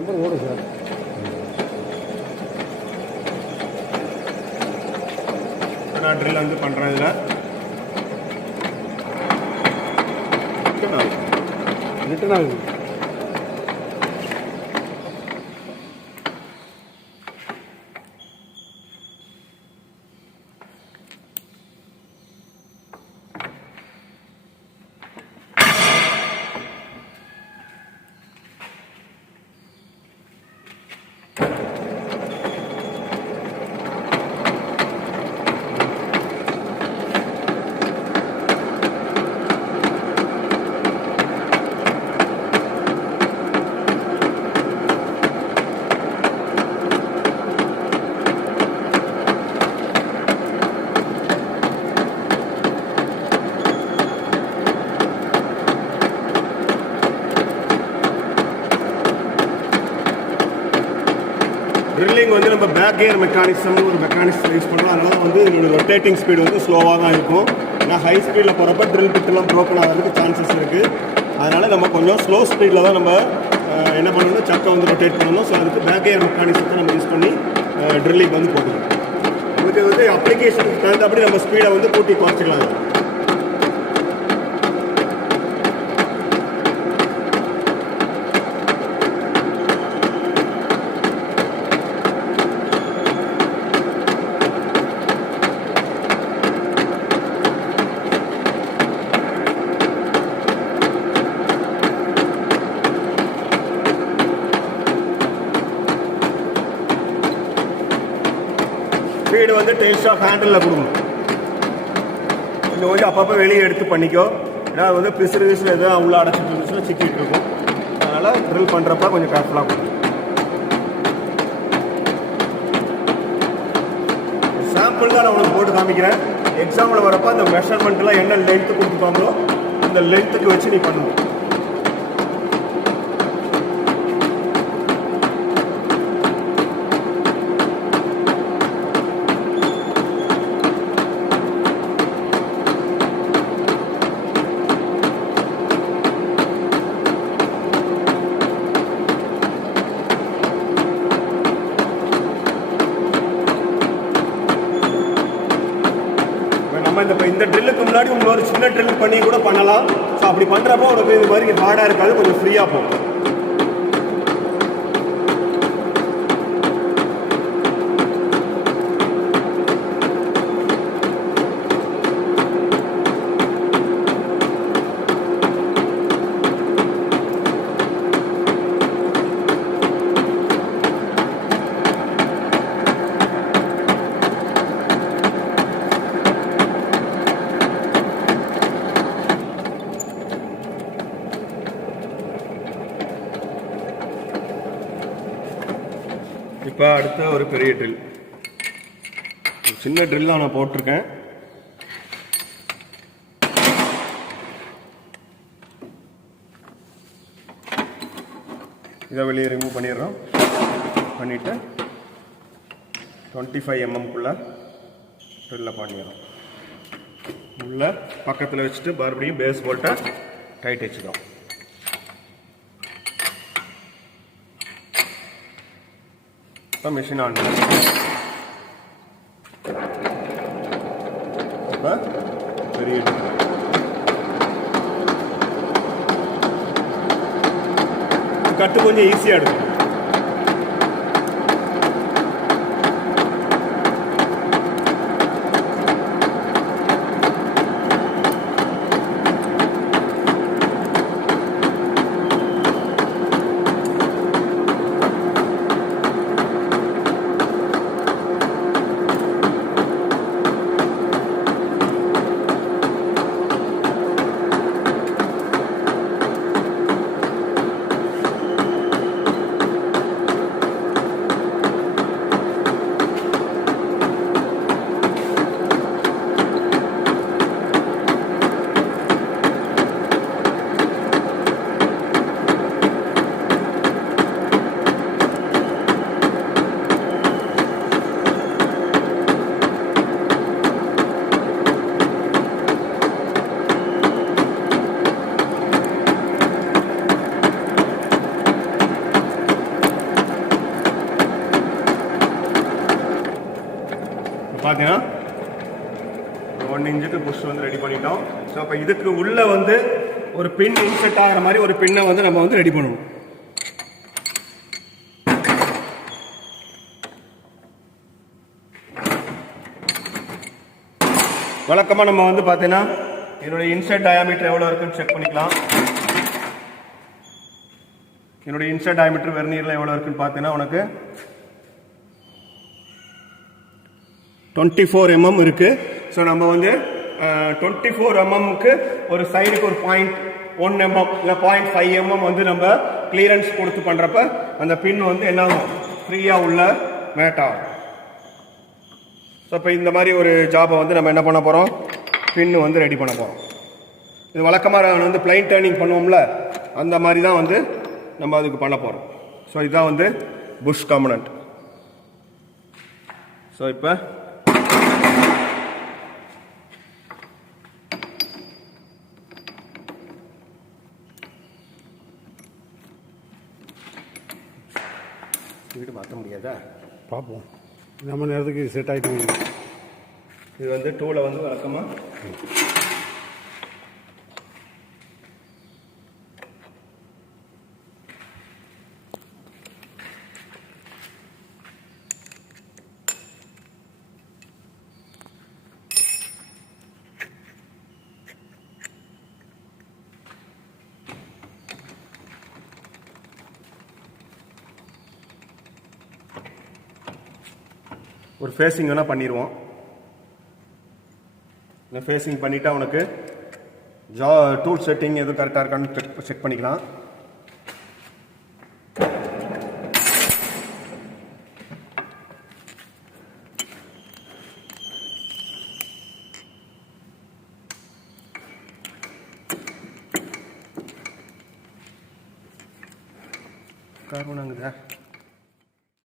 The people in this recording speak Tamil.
நம்பர் ஓடும் சார். நான் ட்ரில் வந்து பண்ணுறேன். இதில் ரிட்டர்ன் ஆகுது. ட்ரில்லிங் வந்து நம்ம பேக் கியர் மெக்கானிசம்னு ஒரு மெக்கானிசம் யூஸ் பண்ணுறோம். அதனால வந்து இதோட ரொட்டேட்டிங் ஸ்பீடு வந்து ஸ்லோவாக தான் இருக்கும். ஏன்னா ஹை ஸ்பீடில் போகிறப்ப ட்ரில் பிட்டெல்லாம் ப்ரோக்கன் ஆகிறதுக்கு சான்சஸ் இருக்குது. அதனால் நம்ம கொஞ்சம் ஸ்லோ ஸ்பீடில் தான் நம்ம என்ன பண்ணணும், சக்கை வந்து ரொட்டேட் பண்ணணும். ஸோ அதுக்கு பேக் கியர் மெக்கானிசத்தை நம்ம யூஸ் பண்ணி ட்ரில்லிங் வந்து போடணும். நமக்கு வந்து அப்ளிகேஷனுக்கு தகுந்தபடி நம்ம ஸ்பீடை வந்து கூட்டி குறைச்சிக்கலாம். ஸ்பீடு வந்து டெயில் ஷாஃப்ட் ஹேண்டிலில் கொடுக்கணும். கொஞ்சம் அப்பப்போ வெளியே எடுத்து பண்ணிக்கோ. ஏன்னா வந்து பிசுறு எதுவும் உள்ள அடைச்சிட்டு இருந்துச்சுன்னா சிக்கிட்டு இருக்கும். அதனால் ட்ரில் பண்ணுறப்ப கொஞ்சம் கேர்ஃபுல்லாக கொடுக்கும். சாம்பிள் தான் நான் உங்களுக்கு போட்டு காமிக்கிறேன். எக்ஸாம்பிள் வரப்போ அந்த மெஷர்மெண்ட்லாம் என்ன லென்த்து கொடுத்துருக்காங்களோ அந்த லென்த்துக்கு வச்சு நீ பண்ணணும். இந்த ட்ரில்லுக்கு முன்னாடி ஒரு சின்ன ட்ரில் பண்ணி கூட பண்ணலாம். ஸோ அப்படி பண்ணுறப்போ உனக்கு இது மாதிரி ஹார்டாக இருக்காது, கொஞ்சம் ஃப்ரீயாக போகும். இப்போ அடுத்த ஒரு பெரிய ட்ரில், சின்ன ட்ரில் நான் போட்டிருக்கேன். இதை வெளியே ரிமூவ் பண்ணிடுறோம். பண்ணிவிட்டு 25 mm ட்ரில்லை பண்ணிடுறோம். உள்ள பக்கத்தில் வச்சுட்டு மறுபடியும் பேஸ் போல்ட்டை டைட் வச்சுக்கிறோம். இப்போ மிஷின் ஆன் இப்போ பெரிய கட்டு கொஞ்சம் ஈஸியாக இருக்கும். பார்த்தீங்கன்னா 1 இன்ச்சுக்கு புஷ் வந்து ரெடி பண்ணிட்டோம். ஸோ அப்போ இதுக்கு உள்ளே வந்து ஒரு பின் இன்செர்ட் ஆகிற மாதிரி ஒரு பின்னை வந்து நம்ம வந்து ரெடி பண்ணணும். வழக்கமாக நம்ம வந்து பார்த்தீங்கன்னா என்னுடைய இன்செர்ட் டயாமீட்டர் எவ்வளோ இருக்குன்னு செக் பண்ணிக்கலாம். என்னுடைய இன்செர்ட் டயாமீட்டர் வெர்னியரில் எவ்வளோ இருக்குன்னு பார்த்தீங்கன்னா உனக்கு 24 mm இருக்குது. ஸோ நம்ம வந்து 24 mmக்கு ஒரு சைடுக்கு ஒரு 0.1 mm இல்லை 0.5 mm வந்து நம்ம கிளியரன்ஸ் கொடுத்து பண்ணுறப்ப அந்த பின் வந்து என்ன ஆகும், ஃப்ரீயாக உள்ள மேட் ஆகும். ஸோ இப்போ இந்த மாதிரி ஒரு ஜாபை வந்து நம்ம என்ன பண்ண போகிறோம், பின்னு வந்து ரெடி பண்ண போகிறோம். இது வழக்கமாக வந்து பிளைன் டர்னிங் பண்ணுவோம்ல, அந்த மாதிரி தான் வந்து நம்ம அதுக்கு பண்ண போகிறோம். ஸோ இதுதான் வந்து புஷ் காம்பனண்ட். ஸோ இப்போ வீடு மாற்ற முடியாதா, பார்ப்போம். நம்ம நேரத்துக்கு செட் ஆகிட்டு இது வந்து டூவில் வந்து வழக்கமாக ஒரு ஃபேஸிங் வேணால் பண்ணிடுவோம். இந்த ஃபேஸிங் பண்ணிட்டா உனக்கு டூல் செட்டிங் எதுவும் கரெக்டாக இருக்கான்னு செக் பண்ணிக்கலாம். காரணம்